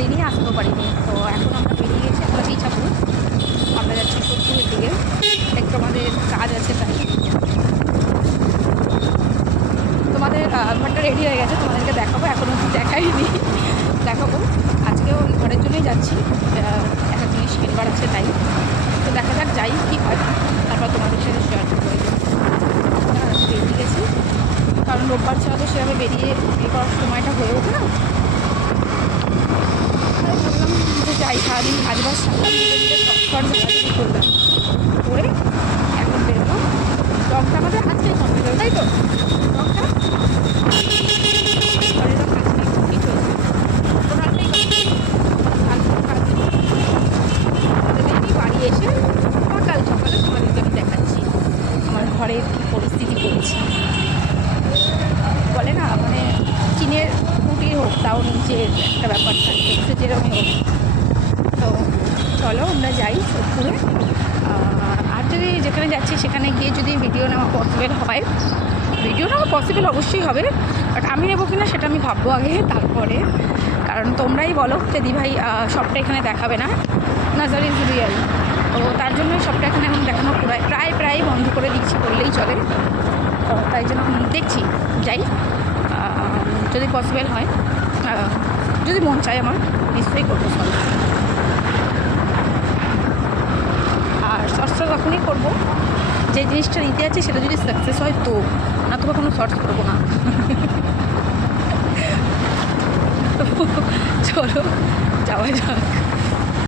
পারিনি, আসতেও পারিনি। তো এখন আমরা বেরিয়ে গেছি, আমরা ইচ্ছাপুর, আমরা যাচ্ছি সোদপুরের দিকে, একটু আমাদের কাজ আছে তাই। তোমাদের ঘরটা রেডি হয়ে গেছে, তোমাদেরকে দেখাবো, এখনও দেখাইনি, দেখাবো। আজকেও ওই ঘরের জন্যই যাচ্ছি, একটা জিনিস কিনবার আছে তাই। তো দেখা যাক যাই কী হয়, তারপর তোমাদের সাথে শেয়ার করবো। বেরিয়ে গেছি, কারণ রোববার ছাড়া তো সেভাবে বেরিয়ে করার সময়টা হয়ে ওঠে না। তাই ভাবলাম যে যাই, সারাদিন কাজ বাজ সারলাম, শর্ট ঝাড়াঝাড়ি করলাম করে এখন বেরোবো। রংটা আমাদের আজকেই কমপ্লিট হবে, তাই তো? রংটা বাড়ি এসে সকাল সকালে তোমাদেরকে আমি দেখাচ্ছি আমার ঘরের কী পরিস্থিতি করেছি। বলে না মানে চীনের কুটির হোক তাও নিচের একটা ব্যাপার থাকে, সে যেরকমই হোক। তো চলো আমরা যাই সোদপুরে। আর যদি যেখানে যাচ্ছি সেখানে গিয়ে যদি ভিডিও নেওয়া পসিবল হয়, ভিডিও নেওয়া পসিবল অবশ্যই হবে, বাট আমি নেবো কিনা সেটা আমি ভাববো আগে, তারপরে। কারণ তোমরাই বলো যে দিভাই সবটা এখানে দেখাবে না, নাজার ইজ রিয়েল। তো তার জন্যই সবটা এখানে এখন দেখানো প্রায় বন্ধ করে দিচ্ছি বললেই চলে। তো তাই জন্য দেখছি যাই, যদি পসিবল হয়, যদি মন চায় আমার নিশ্চয়ই করবো সব। আর শর্টসটা তখনই করবো যে জিনিসটা নিতে যাচ্ছি সেটা যদি সাকসেস হয়, তো না তো কোনো শর্টস করবো না। চলো যাওয়া যাক।